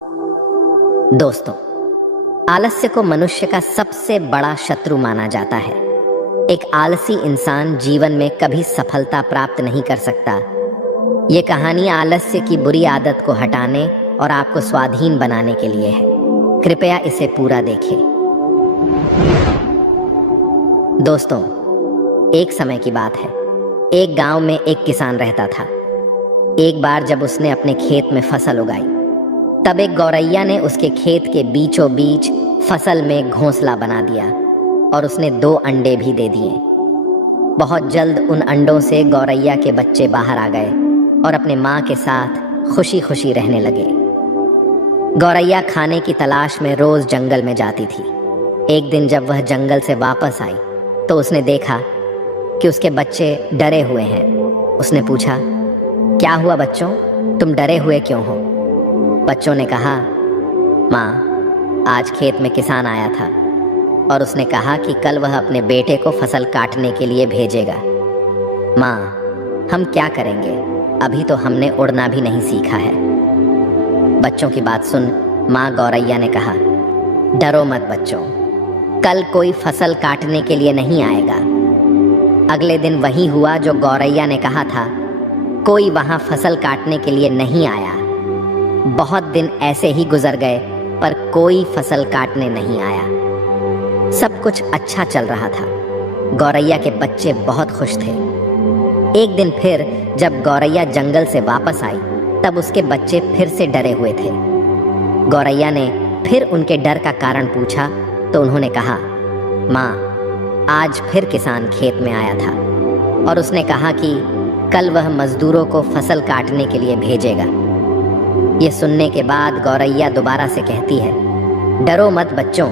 दोस्तों, आलस्य को मनुष्य का सबसे बड़ा शत्रु माना जाता है। एक आलसी इंसान जीवन में कभी सफलता प्राप्त नहीं कर सकता। ये कहानी आलस्य की बुरी आदत को हटाने और आपको स्वाधीन बनाने के लिए है। कृपया इसे पूरा देखें। दोस्तों, एक समय की बात है। एक गांव में एक किसान रहता था। एक बार जब उसने अपने खेत में फसल उगाई, तब एक गौरैया ने उसके खेत के बीचों बीच फसल में घोंसला बना दिया और उसने 2 अंडे भी दे दिए। बहुत जल्द उन अंडों से गौरैया के बच्चे बाहर आ गए और अपने माँ के साथ खुशी खुशी रहने लगे। गौरैया खाने की तलाश में रोज जंगल में जाती थी। एक दिन जब वह जंगल से वापस आई तो उसने देखा कि उसके बच्चे डरे हुए हैं। उसने पूछा, क्या हुआ बच्चों, तुम डरे हुए क्यों हो? बच्चों ने कहा, माँ, आज खेत में किसान आया था और उसने कहा कि कल वह अपने बेटे को फसल काटने के लिए भेजेगा। माँ, हम क्या करेंगे? अभी तो हमने उड़ना भी नहीं सीखा है। बच्चों की बात सुन माँ गौरैया ने कहा, डरो मत बच्चों, कल कोई फसल काटने के लिए नहीं आएगा। अगले दिन वही हुआ जो गौरैया ने कहा था। कोई वहां फसल काटने के लिए नहीं आया। बहुत दिन ऐसे ही गुजर गए पर कोई फसल काटने नहीं आया। सब कुछ अच्छा चल रहा था। गौरैया के बच्चे बहुत खुश थे। एक दिन फिर जब गौरैया जंगल से वापस आई तब उसके बच्चे फिर से डरे हुए थे। गौरैया ने फिर उनके डर का कारण पूछा तो उन्होंने कहा, माँ, आज फिर किसान खेत में आया था और उसने कहा कि कल वह मजदूरों को फसल काटने के लिए भेजेगा। ये सुनने के बाद गौरैया दोबारा से कहती है, डरो मत बच्चों,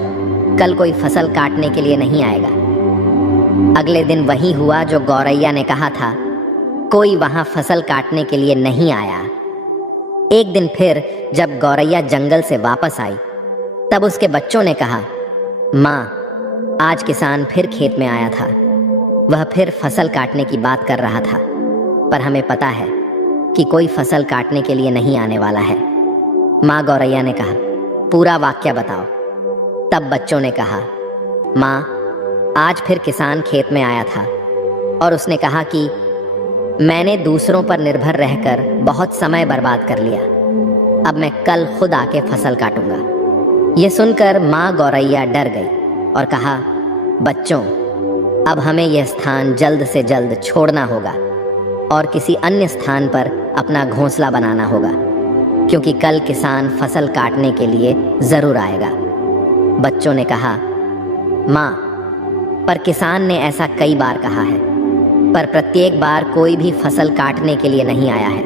कल कोई फसल काटने के लिए नहीं आएगा। अगले दिन वही हुआ जो गौरैया ने कहा था। कोई वहां फसल काटने के लिए नहीं आया। एक दिन फिर जब गौरैया जंगल से वापस आई तब उसके बच्चों ने कहा, माँ, आज किसान फिर खेत में आया था। वह फिर फसल काटने की बात कर रहा था, पर हमें पता है कि कोई फसल काटने के लिए नहीं आने वाला है। माँ गौरैया ने कहा, पूरा वाक्य बताओ। तब बच्चों ने कहा, माँ, आज फिर किसान खेत में आया था और उसने कहा कि मैंने दूसरों पर निर्भर रहकर बहुत समय बर्बाद कर लिया। अब मैं कल खुद आके फसल काटूंगा। ये सुनकर माँ गौरैया डर गई और कहा, बच्चों, अब हमें यह स्थान जल्द से जल्द छोड़ना होगा और किसी अन्य स्थान पर अपना घोंसला बनाना होगा, क्योंकि कल किसान फसल काटने के लिए जरूर आएगा। बच्चों ने कहा, माँ, पर किसान ने ऐसा कई बार कहा है, पर प्रत्येक बार कोई भी फसल काटने के लिए नहीं आया है।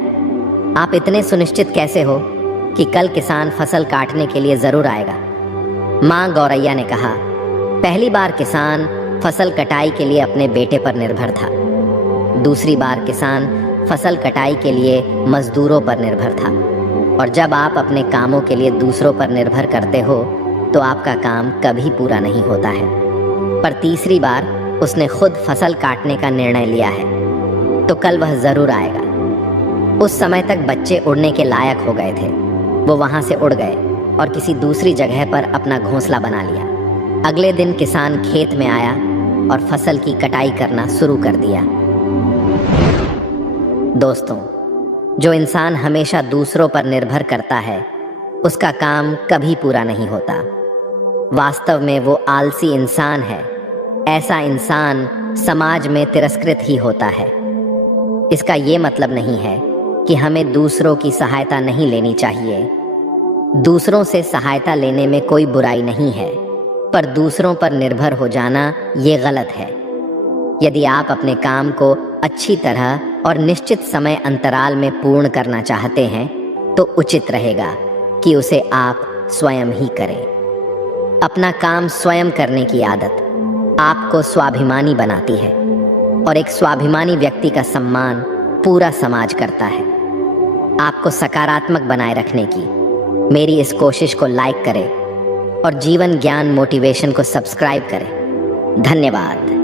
आप इतने सुनिश्चित कैसे हो कि कल किसान फसल काटने के लिए जरूर आएगा? माँ गौरैया ने कहा, पहली बार किसान फसल कटाई के लिए अपने बेटे पर निर्भर था। दूसरी बार किसान फसल कटाई के लिए मजदूरों पर निर्भर था। और जब आप अपने कामों के लिए दूसरों पर निर्भर करते हो तो आपका काम कभी पूरा नहीं होता है। पर तीसरी बार उसने खुद फसल काटने का निर्णय लिया है तो कल वह जरूर आएगा। उस समय तक बच्चे उड़ने के लायक हो गए थे। वो वहां से उड़ गए और किसी दूसरी जगह पर अपना घोंसला बना लिया। अगले दिन किसान खेत में आया और फसल की कटाई करना शुरू कर दिया। दोस्तों, जो इंसान हमेशा दूसरों पर निर्भर करता है उसका काम कभी पूरा नहीं होता। वास्तव में वो आलसी इंसान है। ऐसा इंसान समाज में तिरस्कृत ही होता है। इसका ये मतलब नहीं है कि हमें दूसरों की सहायता नहीं लेनी चाहिए। दूसरों से सहायता लेने में कोई बुराई नहीं है, पर दूसरों पर निर्भर हो जाना ये गलत है। यदि आप अपने काम को अच्छी तरह और निश्चित समय अंतराल में पूर्ण करना चाहते हैं तो उचित रहेगा कि उसे आप स्वयं ही करें। अपना काम स्वयं करने की आदत आपको स्वाभिमानी बनाती है और एक स्वाभिमानी व्यक्ति का सम्मान पूरा समाज करता है। आपको सकारात्मक बनाए रखने की मेरी इस कोशिश को लाइक करें और जीवन ज्ञान मोटिवेशन को सब्सक्राइब करें। धन्यवाद।